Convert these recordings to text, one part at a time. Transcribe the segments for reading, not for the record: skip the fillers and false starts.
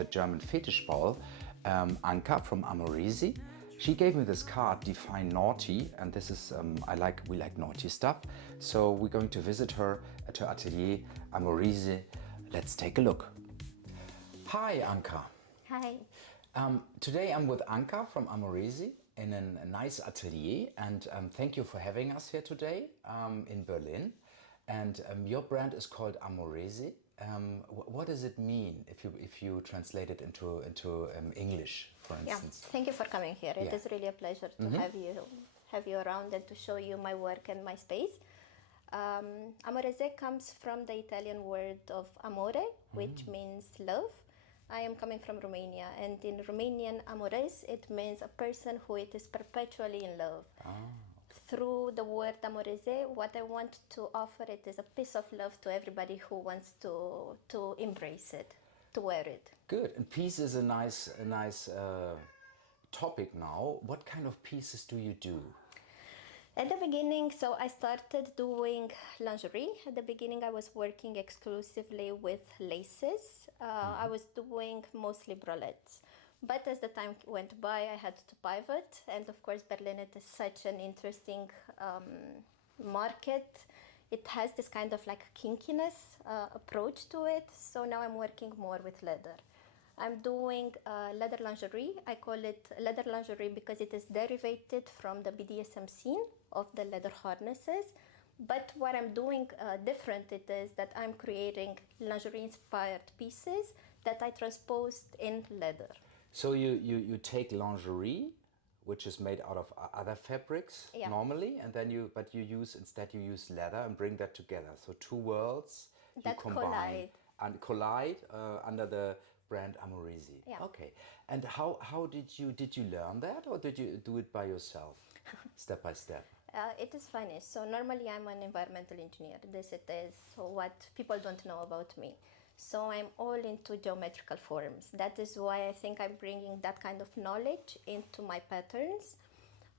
the German Fetisch ball, Anka from Amoreze. She gave me this card, Define Naughty, and this is, we like naughty stuff. So we're going to visit her at her atelier, Amoreze. Let's take a look. Hi, Anka. Hi. Today I'm with Anka from Amoreze in a nice atelier, and thank you for having us here today in Berlin. And your brand is called Amoreze. What does it mean if you translate it into English, for instance? Yeah, thank you for coming here. It is really a pleasure to have you around and to show you my work and my space. Amoreze comes from the Italian word of amore, which means love. I am coming from Romania, and in Romanian, amores, it means a person who is perpetually in love. Through the word Amoreze, what I want to offer it is a piece of love to everybody who wants to embrace it, to wear it. Good. And peace is a nice topic now. What kind of pieces do you do? At the beginning, so I started doing lingerie. At the beginning, I was working exclusively with laces. I was doing mostly bralettes. But as the time went by, I had to pivot. And of course, Berlin is such an interesting market. It has this kind of like kinkiness approach to it. So now I'm working more with leather. I'm doing leather lingerie. I call it leather lingerie because it is derivated from the BDSM scene of the leather harnesses. But what I'm doing different it is that I'm creating lingerie-inspired pieces that I transposed in leather. So you take lingerie, which is made out of other fabrics normally, and then you use leather and bring that together. So two worlds that you combine and collide under the brand Amoreze. Yeah. Okay. And how did you learn that, or did you do it by yourself, step by step? It is funny. So normally I'm an environmental engineer. This it is what people don't know about me. So I'm all into geometrical forms. That is why I think I'm bringing that kind of knowledge into my patterns.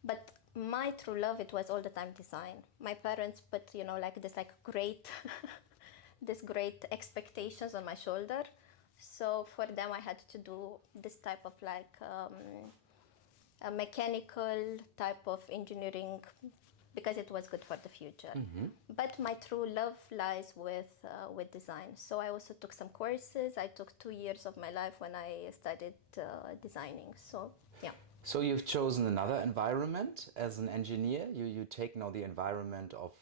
But my true love, it was all the time design. My parents put, great, this great expectations on my shoulder. So for them, I had to do this type of a mechanical type of engineering because it was good for the future. But my true love lies with design. So I also took some courses. I took 2 years of my life when I studied designing. So yeah. So you've chosen another environment as an engineer. You take now the environment of,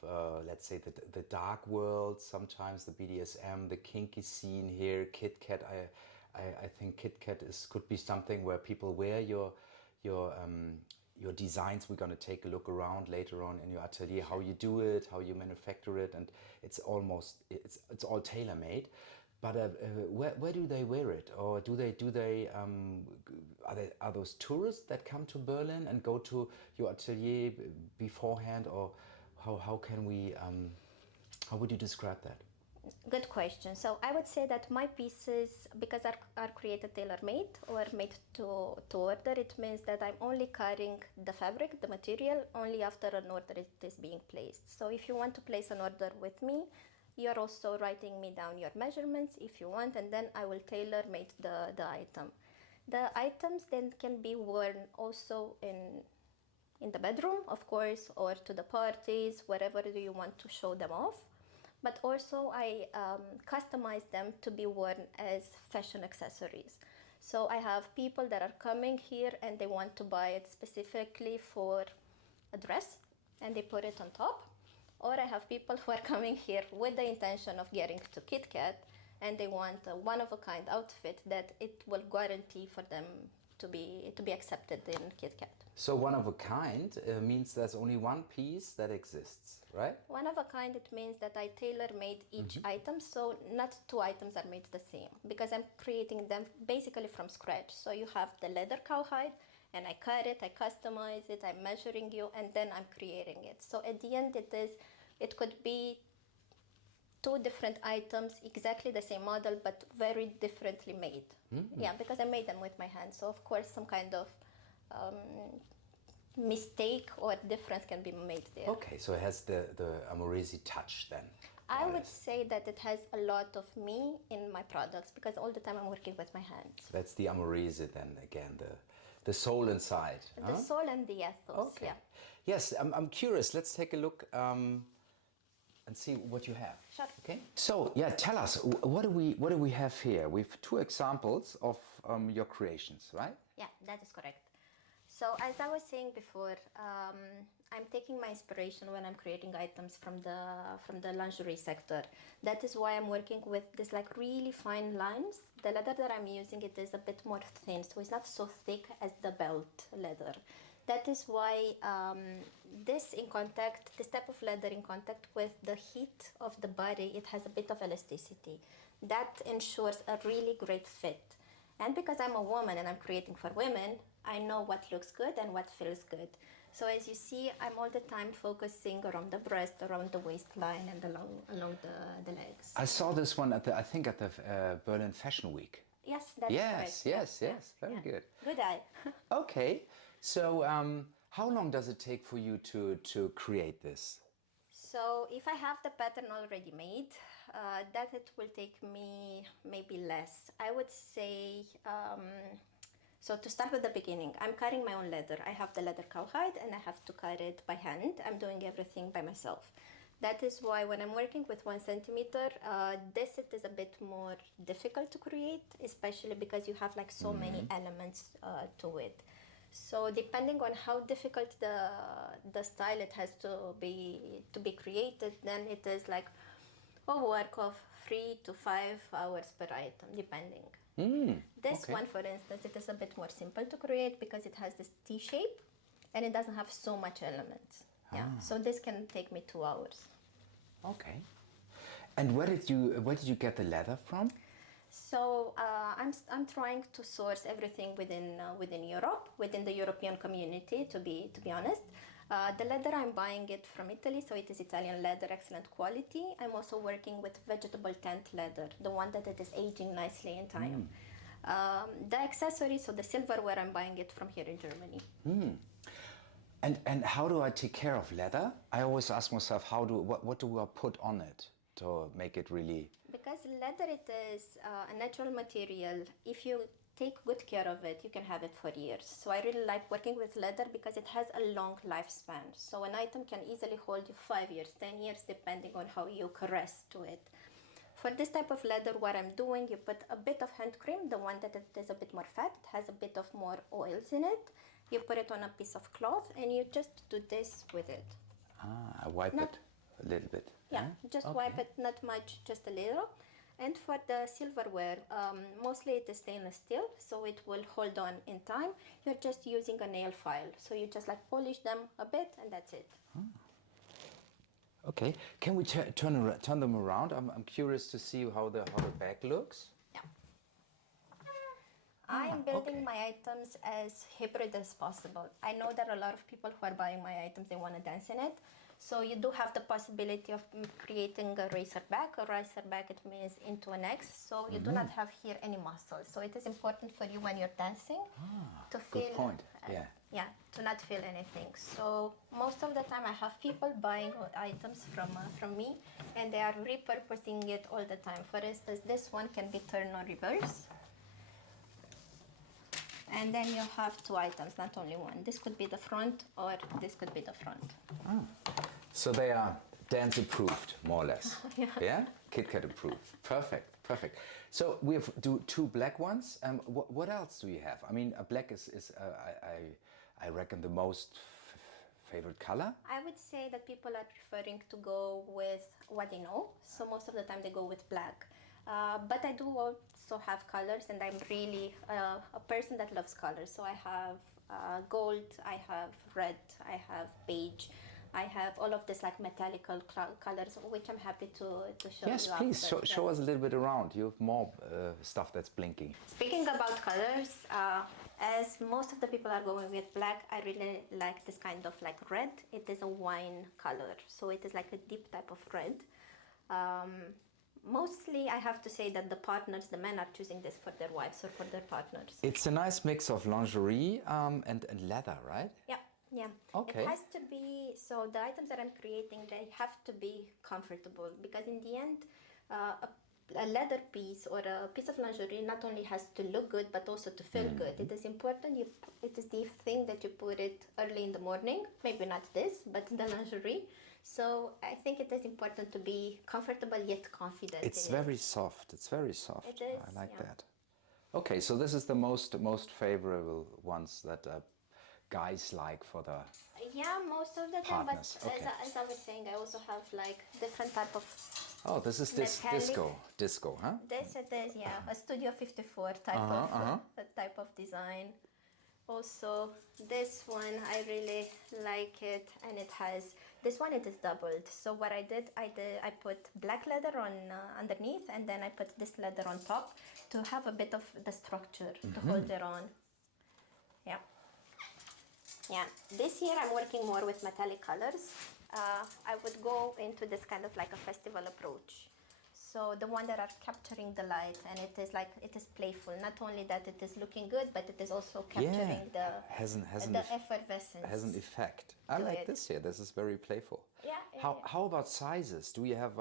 let's say, the dark world, sometimes the BDSM, the kinky scene here, KitKat. I think KitKat could be something where people wear your designs. We're going to take a look around later on in your atelier, how you do it, how you manufacture it, and it's all tailor-made. But where do they wear it, or are those tourists that come to Berlin and go to your atelier beforehand, or how would you describe that? Good question. So I would say that my pieces, because are created tailor-made or made to order, it means that I'm only carrying the fabric, the material, only after an order is being placed. So if you want to place an order with me, you're also writing me down your measurements if you want, and then I will tailor-make the item. The items then can be worn also in the bedroom, of course, or to the parties, wherever you want to show them off. But also I customize them to be worn as fashion accessories. So I have people that are coming here and they want to buy it specifically for a dress and they put it on top. Or I have people who are coming here with the intention of getting to KitKat and they want a one-of-a-kind outfit that it will guarantee for them to be accepted in KitKat. So one of a kind means there's only one piece that exists, right? One of a kind, it means that I tailor-made each item, so not two items are made the same, because I'm creating them basically from scratch. So you have the leather cowhide, and I cut it, I customize it, I'm measuring you, and then I'm creating it. So at the end, it could be two different items, exactly the same model, but very differently made. Yeah, because I made them with my hands. So of course, some kind of mistake or difference can be made there. Okay, so it has the Amoreze touch then. I would say that it has a lot of me in my products because all the time I'm working with my hands. That's the Amoreze then again, the soul inside. The soul and the ethos, Okay. yeah. Yes, I'm curious. Let's take a look and see what you have. Sure. Okay. So yeah, tell us what do we have here? We've two examples of your creations, right? Yeah, that is correct. So as I was saying before, I'm taking my inspiration when I'm creating items from the lingerie sector. That is why I'm working with this like really fine lines. The leather that I'm using, it is a bit more thin, so it's not so thick as the belt leather. That is why this type of leather in contact with the heat of the body, it has a bit of elasticity. That ensures a really great fit. And because I'm a woman and I'm creating for women, I know what looks good and what feels good. So as you see, I'm all the time focusing around the breast, around the waistline, and along the legs. I saw this one at I think at the Berlin Fashion Week. Yes, that's correct. Yes. Very good. Good eye. Okay, so how long does it take for you to create this? So if I have the pattern already made, that it will take me maybe less. I would say, so to start with the beginning, I'm cutting my own leather. I have the leather cowhide and I have to cut it by hand. I'm doing everything by myself. That is why when I'm working with 1 centimeter, it is a bit more difficult to create, especially because you have like so many elements to it. So depending on how difficult the style it has to be created, then it is like a work of 3 to 5 hours per item, depending. This one, for instance, it is a bit more simple to create because it has this T shape and it doesn't have so much elements. Yeah, so this can take me 2 hours. Okay. And where did you get the leather from? So I'm trying to source everything within Europe, within the European community. To be honest, the leather I'm buying it from Italy, so it is Italian leather, excellent quality. I'm also working with vegetable tent leather, the one that it is aging nicely in time. The accessories, so the silverware, I'm buying it from here in Germany. And how do I take care of leather? I always ask myself, what do I put on it to make it really? Because leather, it is a natural material. If you take good care of it, you can have it for years. So I really like working with leather because it has a long lifespan. So an item can easily hold you 5 years, 10 years, depending on how you caress to it. For this type of leather, what I'm doing, you put a bit of hand cream, the one that it is a bit more fat, has a bit of more oils in it. You put it on a piece of cloth and you just do this with it. I wipe it a little bit. Yeah, just wipe it, not much, just a little. And for the silverware, mostly it is stainless steel, so it will hold on in time. You're just using a nail file, so you just like polish them a bit and that's it. Okay, can we turn them around? I'm curious to see how the bag looks. Yeah. I'm building my items as hybrid as possible. I know that a lot of people who are buying my items, they want to dance in it. So you do have the possibility of creating a racer back. A racer back, it means into an X. So you do not have here any muscles. So it is important for you when you're dancing to feel. Good point. Yeah. Yeah, to not feel anything. So most of the time I have people buying items from me and they are repurposing it all the time. For instance, this one can be turned on reverse. And then you have 2 items, not only one. This could be the front or this could be the front. So they are dance approved, more or less. Yeah? KitKat approved. Perfect. So we have 2 black ones. What else do you have? I mean, a black is I reckon the most favorite color. I would say that people are preferring to go with what they know. So most of the time they go with black. But I do also have colors, and I'm really a person that loves colors. So I have gold, I have red, I have beige, I have all of this like metallic colors, which I'm happy to show you. Yes, please show us a little bit around. You have more stuff that's blinking. Speaking about colors, as most of the people are going with black, I really like this kind of like red. It is a wine color, so it is like a deep type of red. Mostly, I have to say that the partners, the men, are choosing this for their wives or for their partners. It's a nice mix of lingerie and leather, right? Yeah, Yeah. Okay. It has to be, so the items that I'm creating, they have to be comfortable because in the end, a leather piece or a piece of lingerie not only has to look good but also to feel good. It is important, it is the thing that you put it early in the morning, maybe not this, but the lingerie. So I think it is important to be comfortable yet confident. It's very soft. It's very soft. It is, I like yeah. that. Okay, so this is the most favorable ones that guys like for the Yeah, most of the time, but partners. Okay. as I was saying, I also have like different type of Oh, this is metallic. disco, huh? This it is, yeah, a Studio 54 type of design. Also, this one I really like it, and it has this one. It is doubled. So what I did, I put black leather on underneath, and then I put this leather on top to have a bit of the structure to hold it on. Yeah. Yeah. This year I'm working more with metallic colors. I would go into this kind of like a festival approach. So the one that are capturing the light, and it is playful. Not only that it is looking good, but it is also capturing the effervescence. Has an effect. I like this here. This is very playful. Yeah. How about sizes? Do you have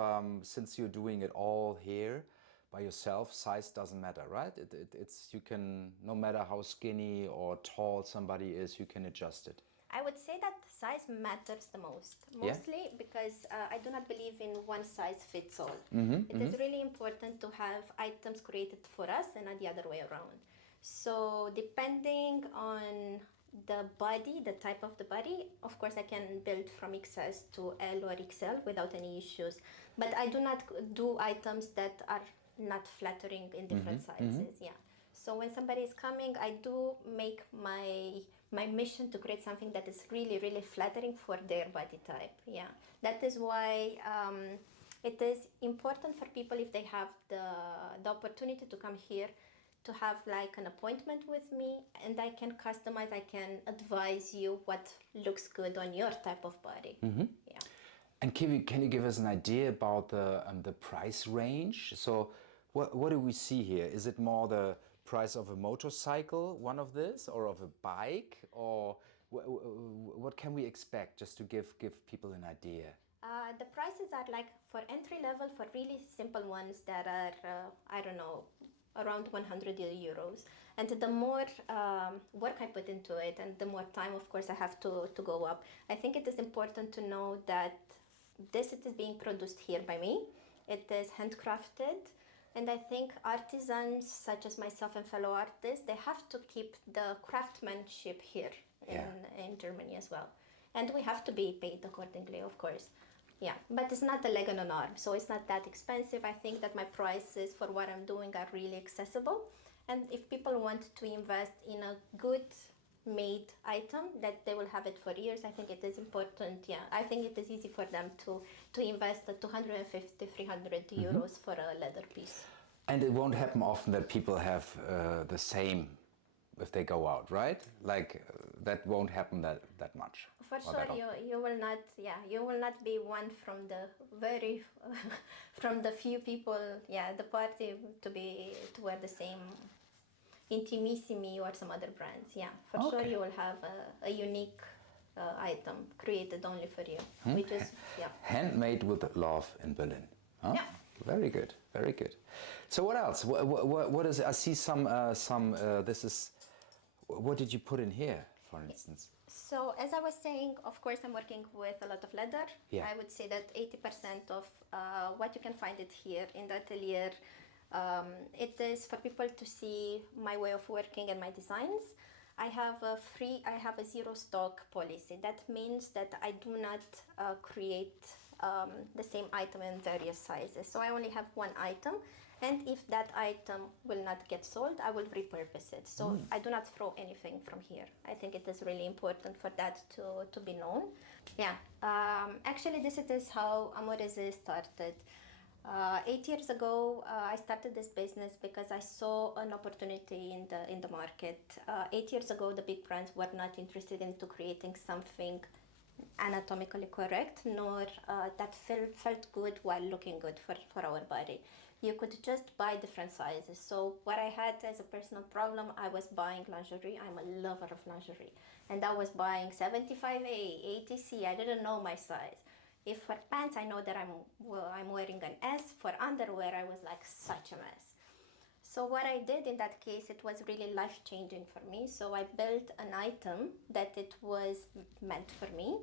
since you're doing it all here by yourself, size doesn't matter, right? It's you can, no matter how skinny or tall somebody is, you can adjust it. I would say that size matters the most, mostly because I do not believe in one size fits all. It is really important to have items created for us and not the other way around. So depending on the body, the type of the body, of course I can build from XS to L or XL without any issues. But I do not do items that are not flattering in different sizes. Yeah. So when somebody is coming, I do make my mission to create something that is really, really flattering for their body type. Yeah, that is why it is important for people, if they have the opportunity to come here, to have like an appointment with me, and I can customize, I can advise you what looks good on your type of body. Yeah. And can you give us an idea about the price range? So what do we see here? Is it more the price of a motorcycle, one of this, or of a bike, or what can we expect, just to give people an idea? The prices are like for entry level, for really simple ones that are I don't know, around 100 euros. And the more work I put into it, and the more time, of course, I have to go up. I think it is important to know that it is being produced here by me. It is handcrafted. And I think artisans such as myself and fellow artists, they have to keep the craftsmanship here in Germany as well. And we have to be paid accordingly, of course. Yeah, but it's not a leg and an arm, so it's not that expensive. I think that my prices for what I'm doing are really accessible. And if people want to invest in a good made item that they will have it for years, I think it is important. Yeah, I think it is easy for them to invest 250, 300 euros for a leather piece. And it won't happen often that people have the same if they go out, right? Like that won't happen that much. For sure, you will not. Yeah, you will not be one from the very from the few people. Yeah, the party to wear the same Intimissimi or some other brands. Yeah, for sure you will have a unique item created only for you. We just handmade with love in Berlin. Huh? Yeah. Very good, very good. So what else? What is? I see some. This is. What did you put in here, for instance? So as I was saying, of course, I'm working with a lot of leather. Yeah. I would say that 80% of what you can find it here in the atelier. It is for people to see my way of working and my designs. I have a zero stock policy. That means that I do not create the same item in various sizes. So I only have one item, and if that item will not get sold, I will repurpose it. So I do not throw anything from here. I think it is really important for that to be known. Yeah, actually this is how Amoreze started. 8 years ago, I started this business because I saw an opportunity in the market. 8 years ago, the big brands were not interested into creating something anatomically correct, nor that felt good while looking good for our body. You could just buy different sizes. So what I had as a personal problem, I was buying lingerie. I'm a lover of lingerie. And I was buying 75A, 80C. I didn't know my size. If for pants, I know that I'm wearing an S. For underwear, I was like such a mess. So what I did in that case, it was really life-changing for me. So I built an item that it was meant for me.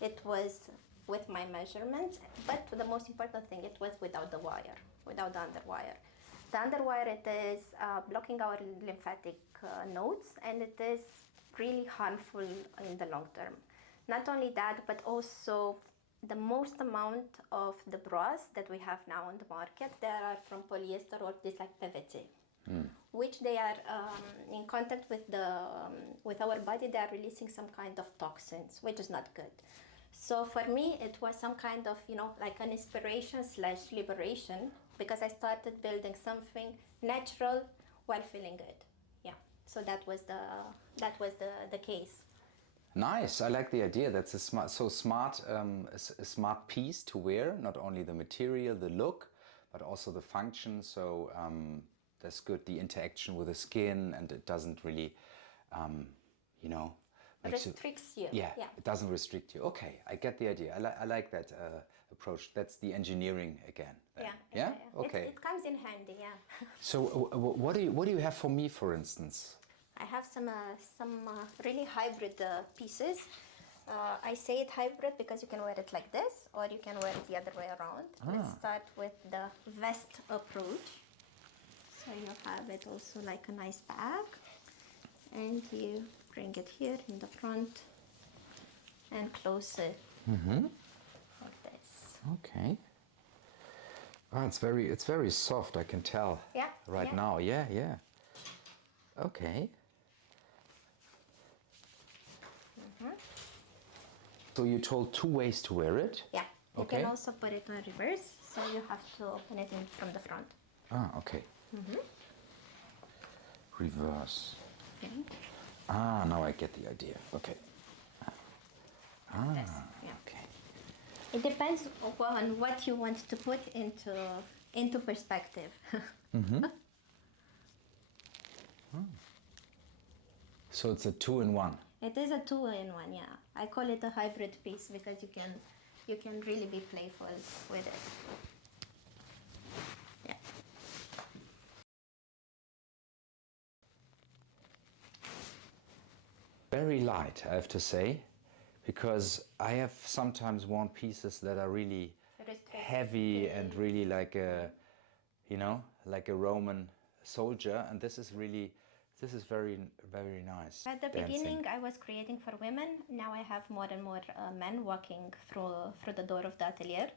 It was with my measurements, but the most important thing, it was without the wire, without the underwire. The underwire, it is blocking our lymphatic nodes, and it is really harmful in the long term. Not only that, but also the most amount of the bras that we have now on the market, they are from polyester or this like PVC, which they are in contact with our body. They are releasing some kind of toxins, which is not good. So for me, it was some kind of, like an inspiration / liberation, because I started building something natural while feeling good. Yeah. So that was the case. Nice. I like the idea. That's a smart piece to wear. Not only the material, the look, but also the function. So that's good. The interaction with the skin, and it doesn't really, restricts you. Yeah, it doesn't restrict you. Okay, I get the idea. I like that approach. That's the engineering again. Then. Yeah. Okay. It comes in handy. Yeah. So what do you have for me, for instance? I have some really hybrid pieces. I say it hybrid because you can wear it like this, or you can wear it the other way around. Let's start with the vest approach. So you have it also like a nice bag, and you bring it here in the front and close it like this. Okay. Oh, it's very soft. I can tell. Yeah. Right now. Yeah. Okay. So you told 2 ways to wear it? Yeah. You Okay. can also put it on reverse, so you have to open it in from the front. Okay. Reverse. Okay. Now I get the idea. Okay. Yes. Yeah. Okay. It depends on what you want to put into perspective. So it's a 2-in-1. It is a 2-in-1, yeah. I call it a hybrid piece because you can really be playful with it. Yeah. Very light, I have to say, because I have sometimes worn pieces that are really heavy and really like a Roman soldier, and this is very, very nice. At the dancing. beginning, I was creating for women. Now I have more and more men walking through the door of the atelier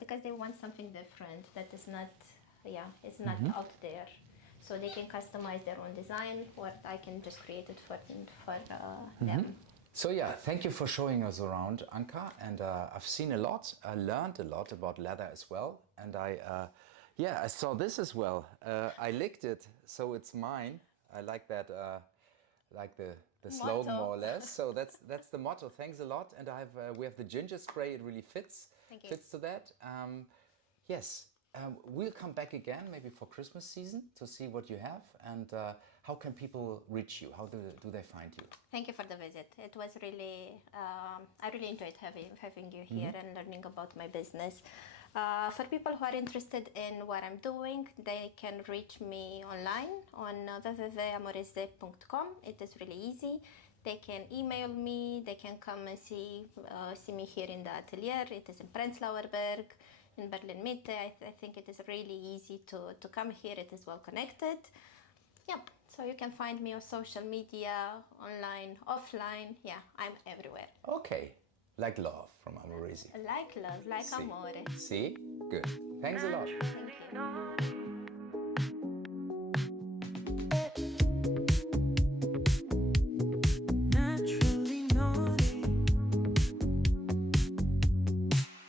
because they want something different that is not, out there. So they can customize their own design, or I can just create it for them. So yeah, thank you for showing us around, Anka, and I've seen a lot. I learned a lot about leather as well, and I saw this as well. I licked it, so it's mine. I like that, like the slogan more or less. So that's the motto. Thanks a lot. And we have the ginger spray. It really fits to that. Yes. We'll come back again, maybe for Christmas season, to see what you have, and how can people reach you? How do they find you? Thank you for the visit. It was really, I really enjoyed having you here and learning about my business. For people who are interested in what I'm doing, they can reach me online on www.amoreze.com. It is really easy. They can email me, they can come and see me here in the atelier. It is in Prenzlauer Berg, in Berlin Mitte. I think it is really easy to come here. It is well connected. Yeah, so you can find me on social media, online, offline. Yeah, I'm everywhere. Okay, like love from Amoreze. Like love, like amore. See? Good. Thanks a lot. Thank you.